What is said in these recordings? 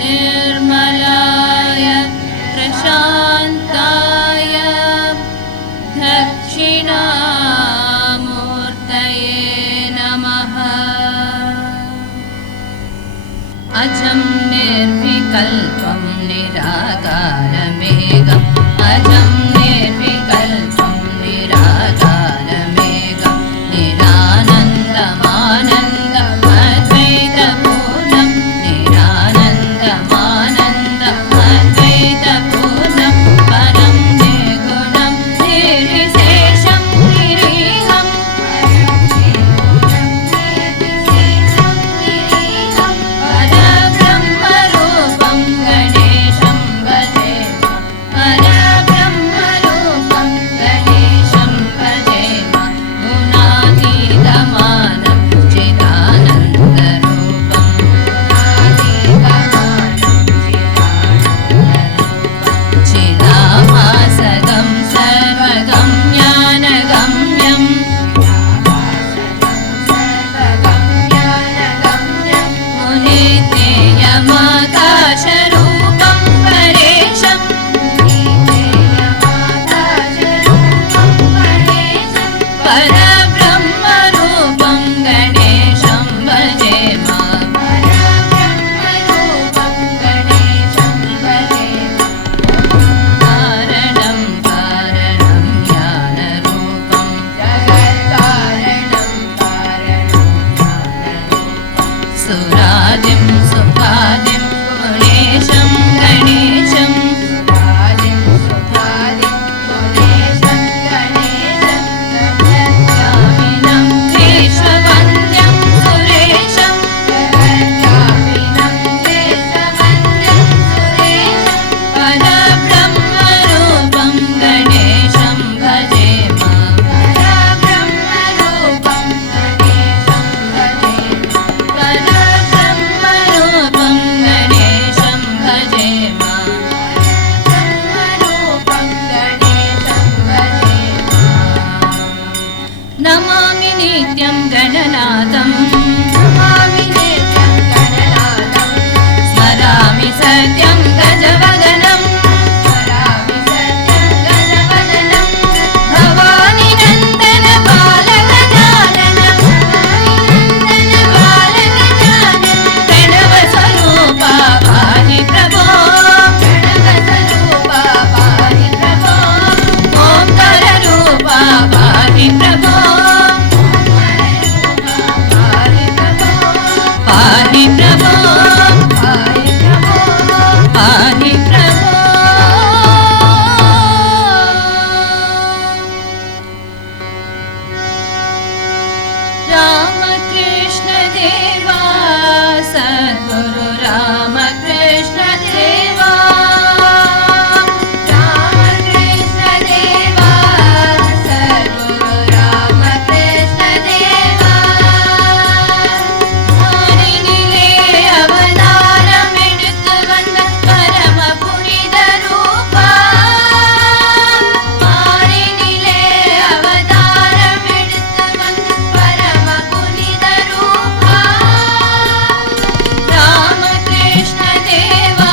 निर्मलाय प्रशान्ताय दक्षिणामूर्तये नमः। अजं निर्विकल्पं निराकारमेकम् अजं निर्विकल्पं निराकारमेकं निरानन्दमानन्दम् अद्वैतपूर्णं निरानन्दमानन्दम् अद्वैतपूर्णं परं निर्गुणं निर्विशेषं निरीहं परब्रह्मरूपं गणेशं भजेम परब्रह्मरूपं गणेशं भजेम गुणातीतमानं चिदानन्दरूपं चिदाभासगं सर्वगम्यानगम्यं मुनिज्ञेयमाकाशरूपं परेशं परब्रह्मरूपं गणेशं भजेम परब्रह्मरूपं गणेशं भजेम कारणं कारणं ज्ञानरूपं जगत्कारणं सुरादिं सुखादिं गुणेशं गणेशं सुरादिं सुखादिं गुणेशं गणेशं जगत्यामिनं विश्ववन्द्यं सुरेशं जगत्यामिनं विश्ववन्द्यं सुरेशं परब्रह्मरूपं गणेशं भजेम परब्रह्मरूपं गणेशं भजेम परब्रह्मरूपं गणेशं भजेम परब्रह्मरूपं गणेशं भजेम नमामि नित्यं गणनाथं नमामि नित्यं गणनाथं स्मरामि सत्यं गजवदनं स्मरामि सत्यं गजवदनं भवानि नन्दन बालगजाननं भवानि नन्दन बालगजाननं प्रणवस्वरूपा पाहि प्रभो प्रणवस्वरूपा पाहि प्रभो ओंकाररूपा पाहि प्रभो पाहि प्रभो पाहि प्रभो पाहि प्रभो रामकृष्ण देवा सद्गुरु रामकृष्ण देवा रामकृष्ण देवा सद्गुरु रामकृष्ण देवा மாறினிலே அவதாரம் எடுத்து வந்த பரம புனித ரூபா மாறினிலே அவதாரம் எடுத்து வந்த பரம புனித ரூபா ராமகிருஷ்ண தேவா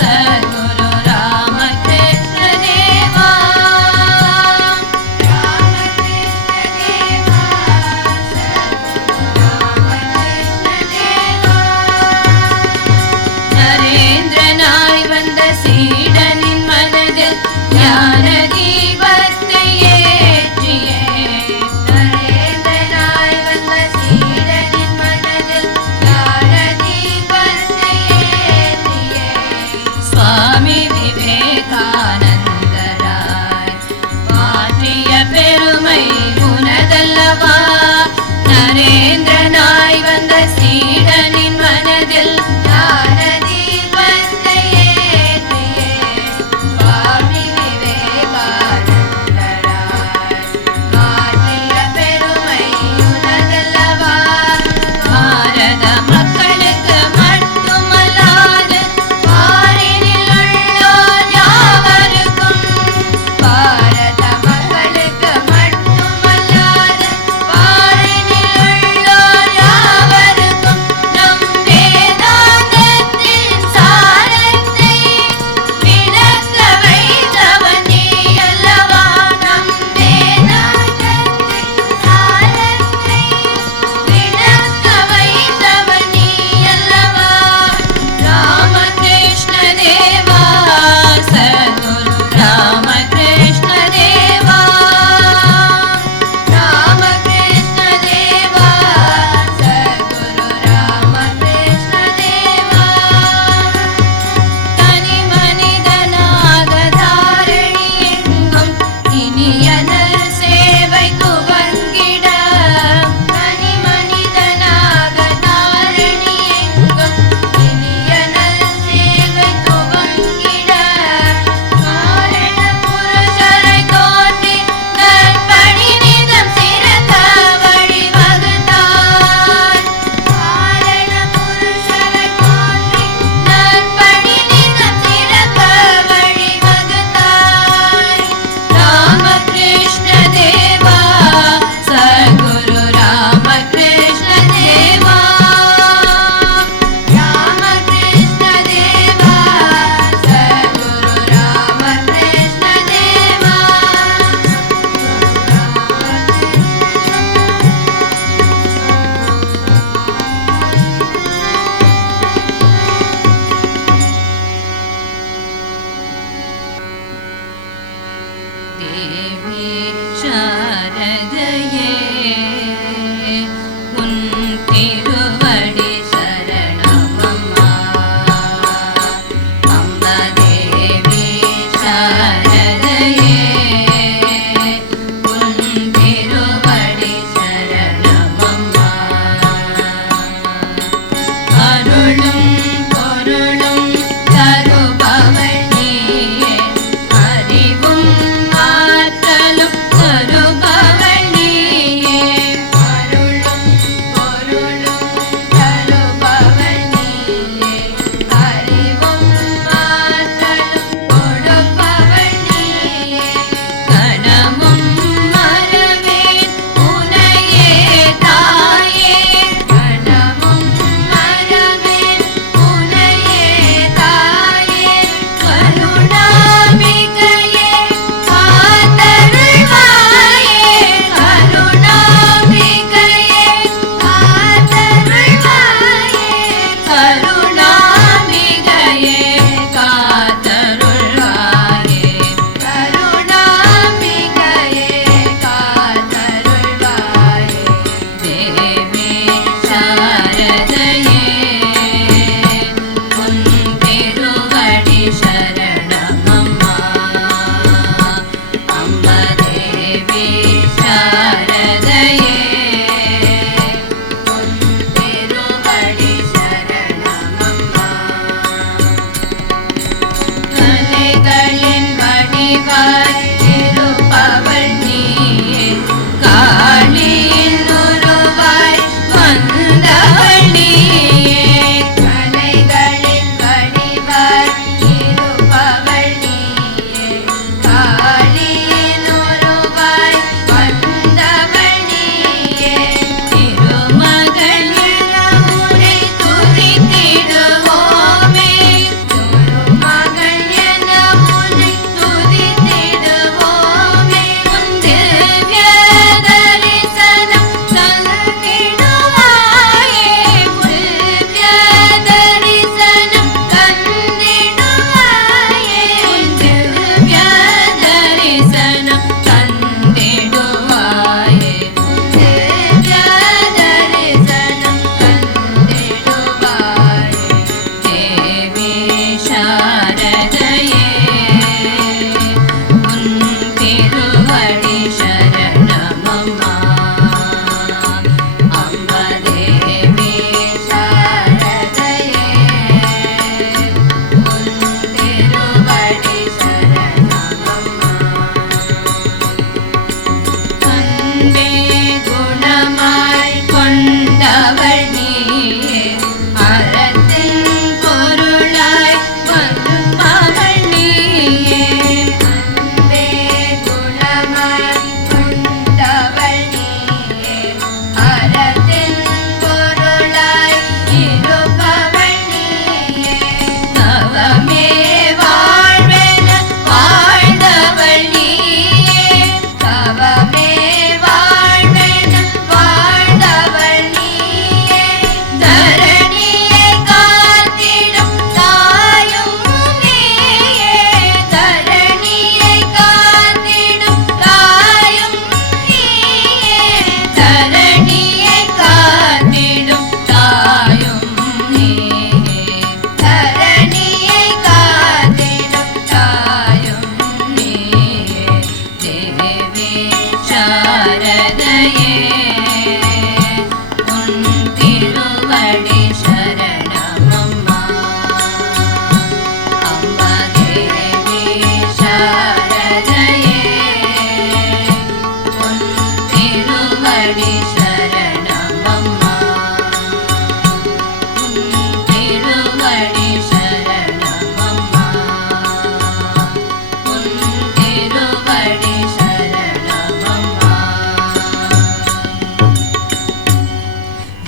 சத்குரு ராமகிருஷ்ண தேவா ராமகிருஷ்ண தேவா நரேந்திரனாய் வந்த சீடனின் மனதில் ஞான தீபத்தை ஏற்றியே நரேந்திரனாய் வந்த சீடனின் மனதில் ஞான தீபத்தை ஏற்றியே சுவாமி விவேகானந்தராய் மாற்றிய பெருமை உனதல்லவா நரேந்திரனாய் வந்த சீடனின் மனதில் ஞான தீபத்தை ஏற்றியே சுவாமி விவேகானந்தராய்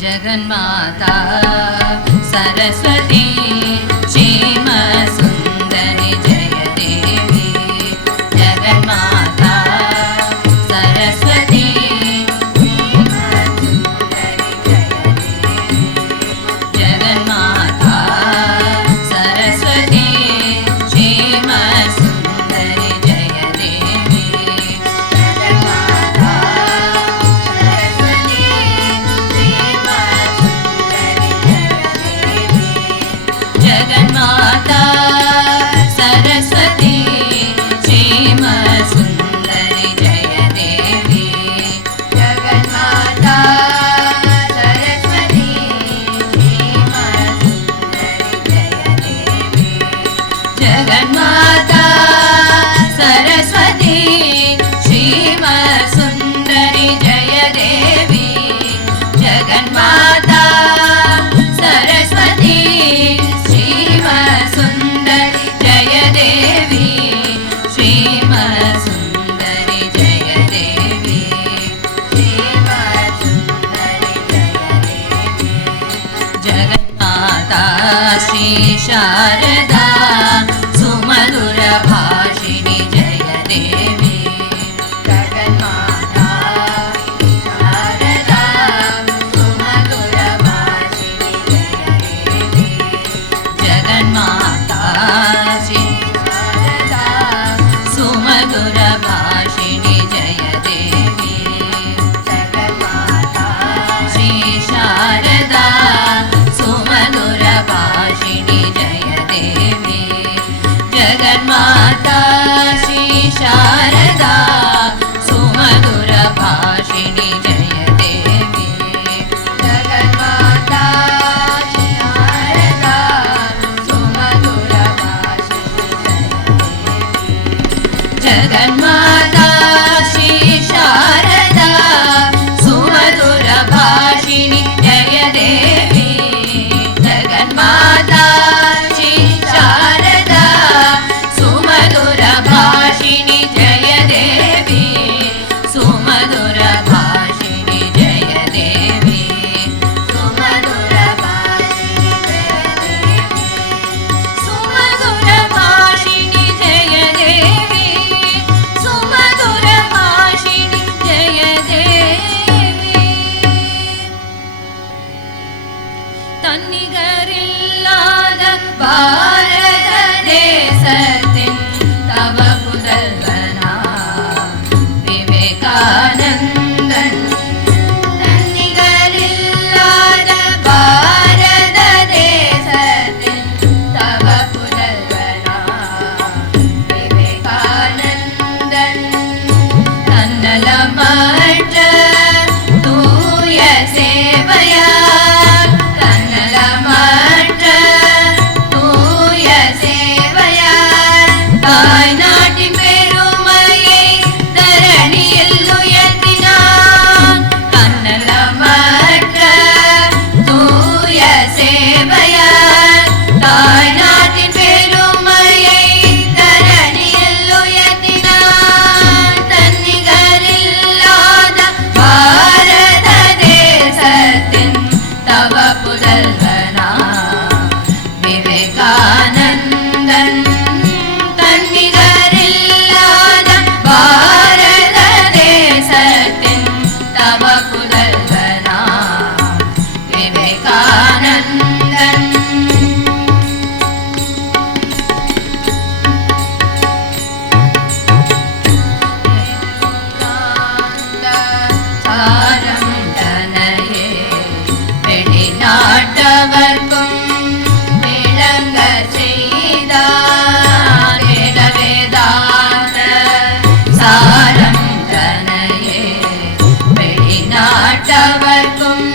जगन्माता सरस्वती क्षेम सुंदरी जय देवी जगन्माता सरस्वती क्षेम सुंदरी जय देवी जगन्माता सरस्वती क्षेम सुंदरी जय देवी जगन्माता जगन्माता सरस्वती क्षेम सुंदरी जय देवी जगन्माता सरस्वती क्षेम सुंदरी जगन्माता श्री शारदा सुमधुर भाषिणी जय देवी जगन्माता शारदा सुमधुर भाषिणी जय देवी जगन्माता श्री शारदा सुमधुर भाषिणी जय देवी जगन्माता श्री शारदा सुमधुर भाषिणी जय देवी जगन्माता श्री शारदा सुमधुर भाषिणी जय देवी जगन्माता शारदा सुमधुर भाषिणी जय देवी जगन्माता श्री शारदा सुमधुर भाषिणी जय देवी जगन्माता श्री शारदा सुमधुर भाषिणी जय देवी सुमधुर भाषिणी जय देवी सुमधुर भाषिणी जय देवी सुमधुर भाषिणी जय देवी सुमधुर भाषिणी जय देवी தன்னிகரில்லாத பாரத தேசத்தின் தவ புதல்வனா விவேகானந்தன் தன்னிகரில்லாத பாரத தேசத்தின் தவ புதல்வனா விவேகானந்தன் தன்னலமற்ற தூய சேவையால் தன்னலமற்ற தூய சேவையால் தாய் நாட்டின் பெருமையை தரணியில் உயர்த்தினான் தன்னலமற்ற தூய சேவையால் தாய் நாட்டின் பெருமையை தரணியில் உயர்த்தினான் தன்னிகரில்லாத பாரத தேசத்தின் தவ புதல்வனா விவேகானந்தன் தன்னிகரில்லாத பாரத தேசத்தின் தவ புதல்வனா விவேகானந்தன் சாரம் தனையே வெளிநாட்டவர்க்கும் விளங்க செய்தார் வேதாந்த சாரம் தனையே வெளிநாட்டவர்க்கும்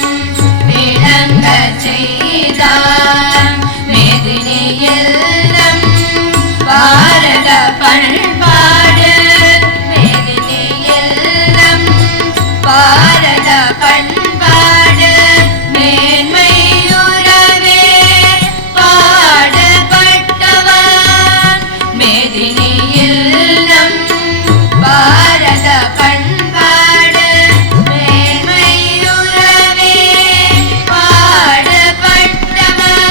விளங்க செய்தார் மேதினியில் நம் பாரத பண்பாடு மேதினியில் நம் பாரத பண்பாடு மேன்மையுறவே பாடுபட்டவன் மேதினியில் நம் பாரத பண்பாடு மேன்மையுறவே பாடுபட்டவன்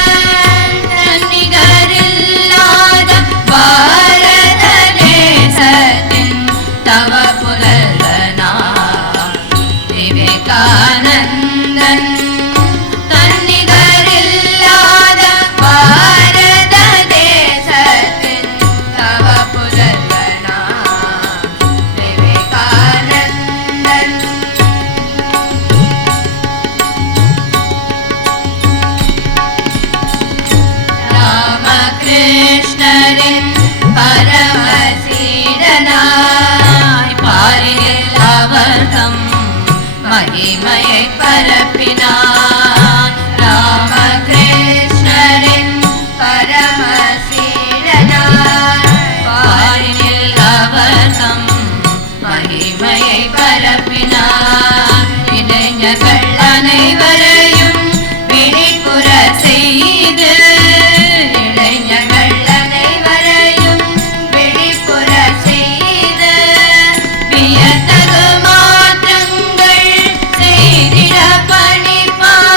தன்னிகரில்லாத பாரத தேசத்தின் தவ புதல்வனா விவேகானந்தன் தன்னிகரில்லாத பாரத தேசத்தின் தவ புதல்வனா விவேகானந்தன் ராமகிருஷ்ணரின் பரமசீடனாய் பாரினில் அவர்தம் மகிமையை பரப்பினான் ராமகிருஷ்ணரின் பரமசீடனாய் பாரினில் அவர்தம் மகிமையை பரப்பினான் இளைஞர்கள் அனைவரையும் விழிப்புற செய்து இளைஞர்கள் அனைவரையும் விழிப்புற செய்து வியத்தகு மாற்றங்கள் செய்திட பணிப்பான்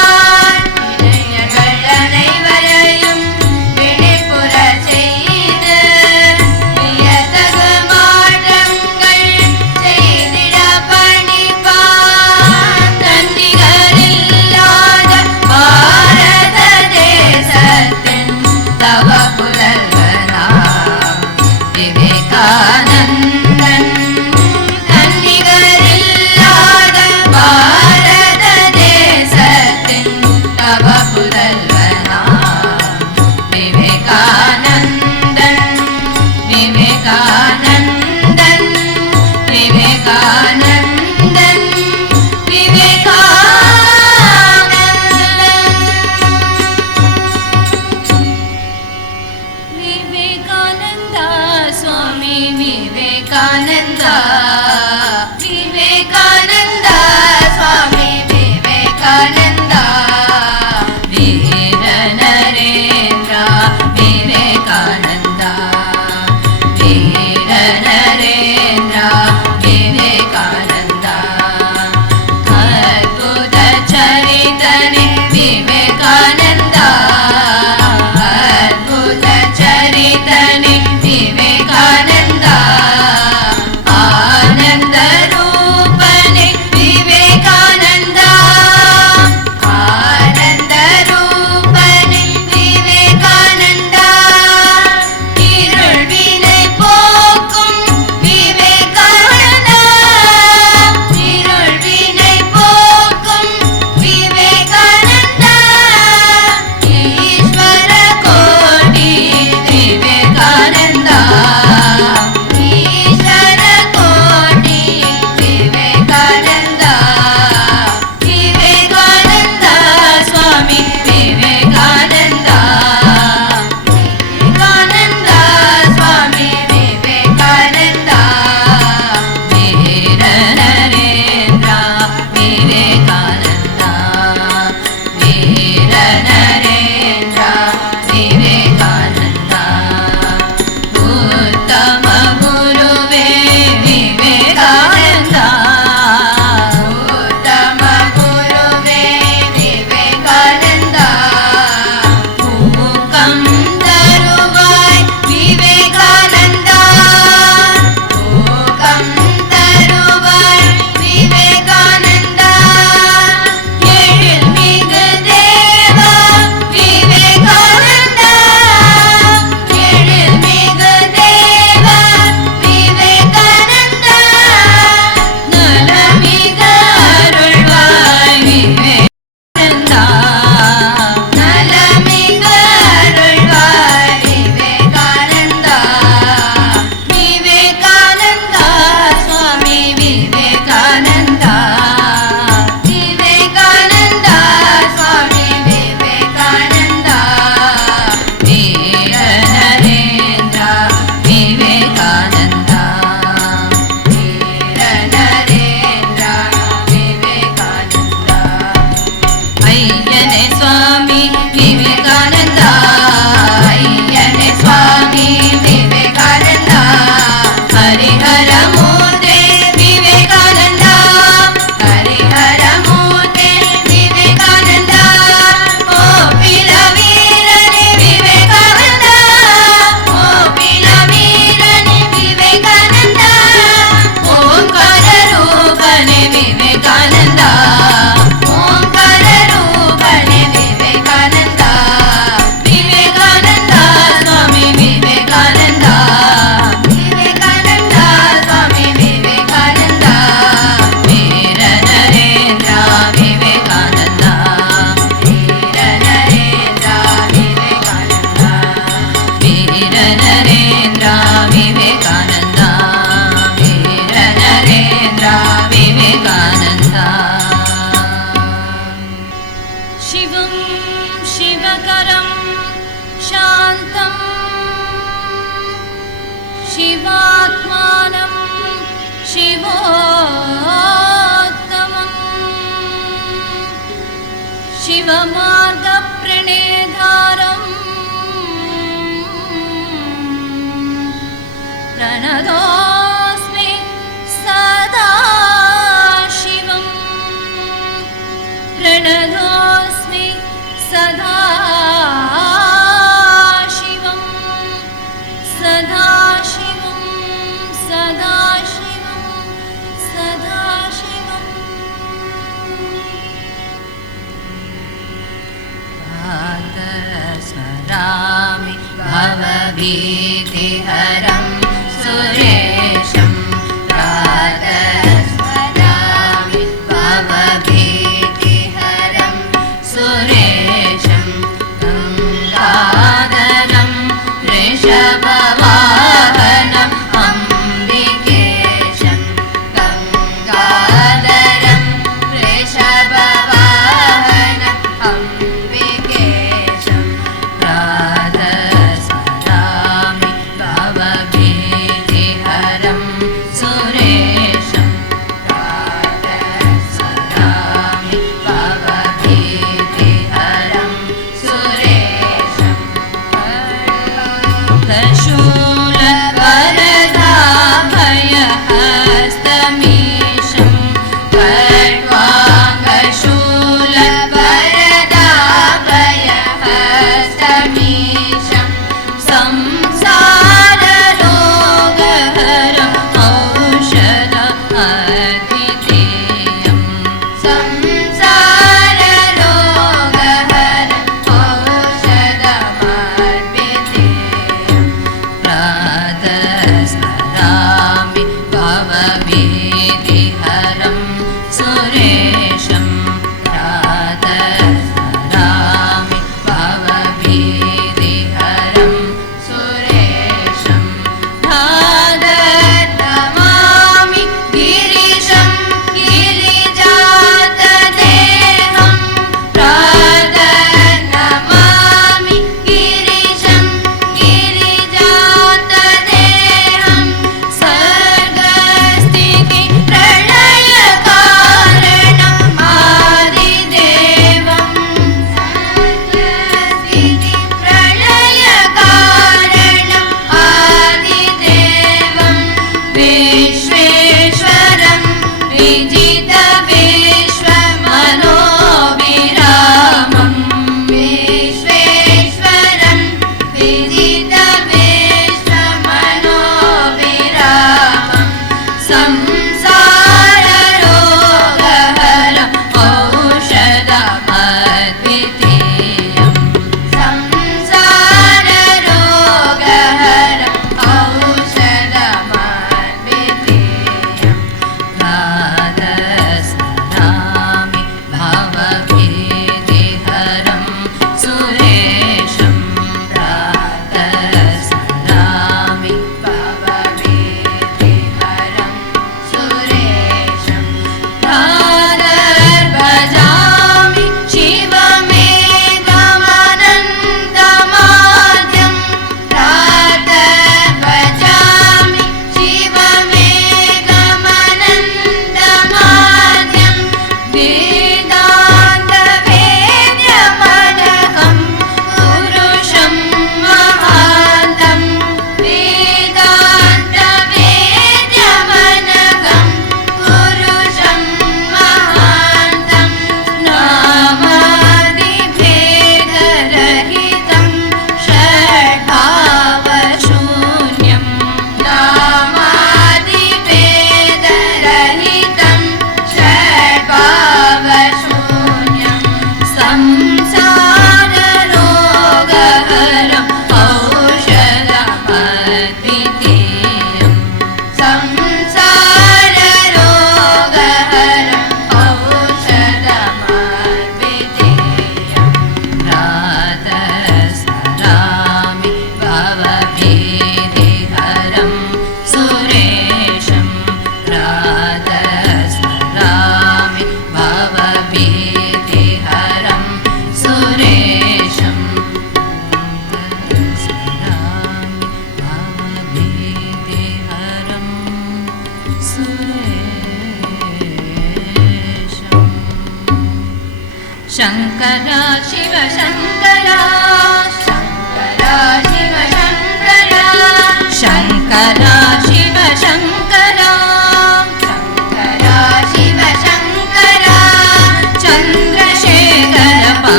शिवात्मानं शिवोत्तमं शिवमार्गप्रणेधारं प्रणतोऽस्मि सदा शिवं प्रणतोऽस्मि सदा शिवं सदा शिवं सदा शिवं सदा शिवम् स्मरामि भवभीतिहरं सुरेशं स्मरामि भवभीतिहरं सुरेशं गङ्गाधरं वृषभवाहनम् अम्बिकेशं गङ्गाधरं वृषभवाहनम् अम्बिकेशं स्मरामि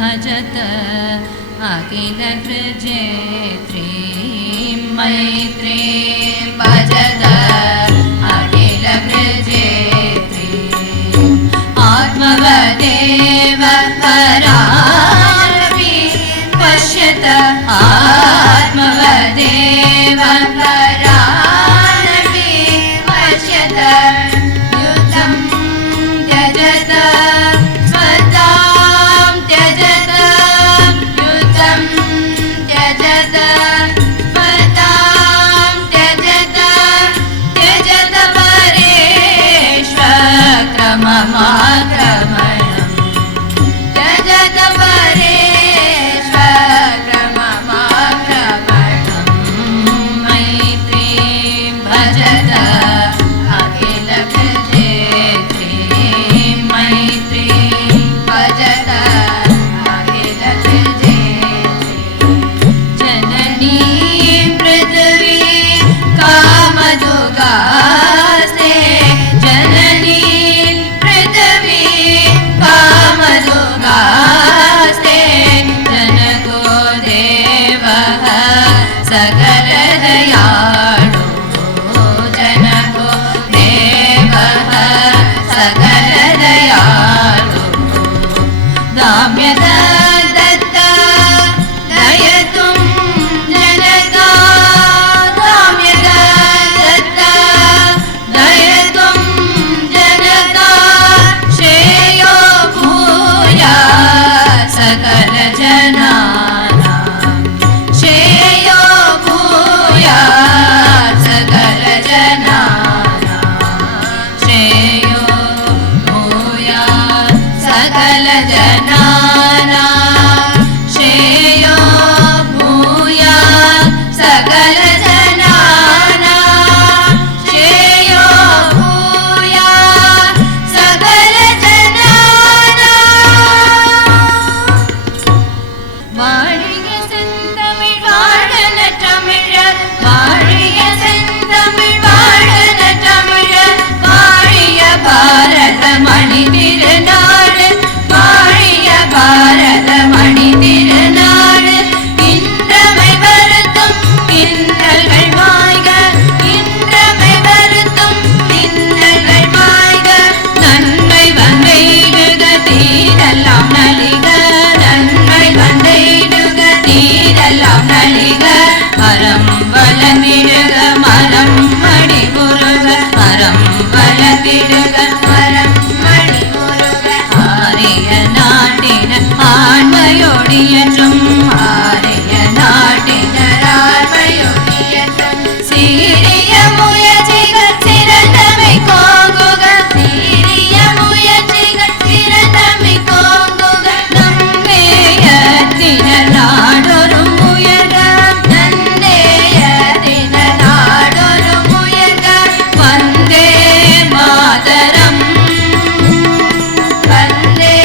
भजत अखिलकृजेत्रीं मैत्रीं भजत अखिलकृजेत्रीम् आत्मवदेव परारपि पश्यत आत्मवदेव परारपि पश्यत युद्धं त्यजत स्वतां त्यजत युद्धं त्यजत स्वतां त्यजत त्यजत परेष्वक्रममाक्रमणम् त्यजत परेष्वक्रममाक्रमणम् मैत्रीं भजत अखिलकृजेत्रीं मैत्रीं भजत अखिलकृजेत्रीं जननीं पृथिवीं कामदुगास्ते जननीं पृथिवीं कामदुगास्ते जनको देवः सकलदयाळु जनको देवः सकलदयाळु दाम्यद दत्त दयतुं जनका दाम्यद दत्त दयतुं जनका श्रेयो भूयात् सकलजनानां श्रेयो भूयात् सकलजनानां श्रेयो भूयात् सकलजनानां श्रेयो भूयात् सकलजनानां श्रेयो भूयात् सकलजनानां வாழிய செந்தமிழ் வாழன தமிழர் வாழிய செந்தமிழ் வாழன தமிழர் வாழிய பாரத மணி திருநாடு வாழிய பாரத மணி திருநாடு இன்றமை வருத்தும் இன்னல்கள் மாய்க இன்றமை வருத்தும் இன்னல்கள் மாய்க நன்மை வந்தைடுக தீரெல்லாம் நலிக நன்மை வந்தைடுக தீரெல்லாம் நலிக அறம் வளமிடுக மரம் மடி முருக அறம் வளமிடுக மரம் மடி முருக ஆரிய நாட்டினர் ஆண்மையோடியற்றும் ஆரிய நாட்டினர் ஆண்மையோடியற்றும் சீரிய முயற்சிகள் சிறந்தமை கோங்குக சீரிய முயற்சிகள் சிறந்தமை கோங்குக நம்பேயத்தினர் நாடொரும் உயர்க நந்தேயத்தினர் நாடொரும் உயர்க வந்தே மாதரம் வந்தே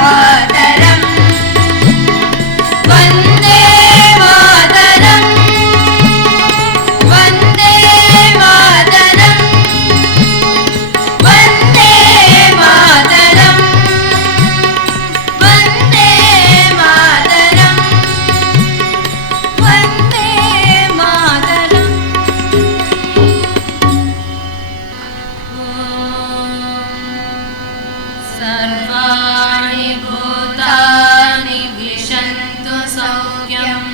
மாதரம் வந்தே மாதரம் வந்தே மாதரம் வந்தே மாதரம் வந்தே மாதரம் வந்தே மாதரம் सर्वाणि भूतानि विशन्तु सौख्यम्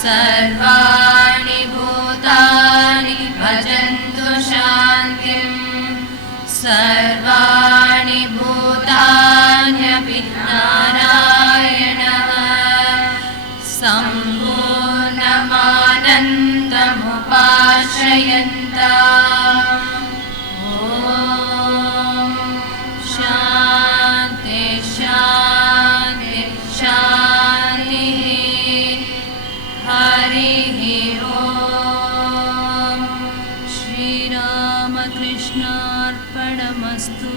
सर्वाणि भूतानि भजन्तु शान्तिम् सर्वाणि भूतान्यपि नारायणः सम्पूर्णमानन्दमुपाश्रयन्ताम् ॐ शान्ति शान्ति शान्तिः हरिः ॐ श्रीरामकृष्णार्पणमस्तु।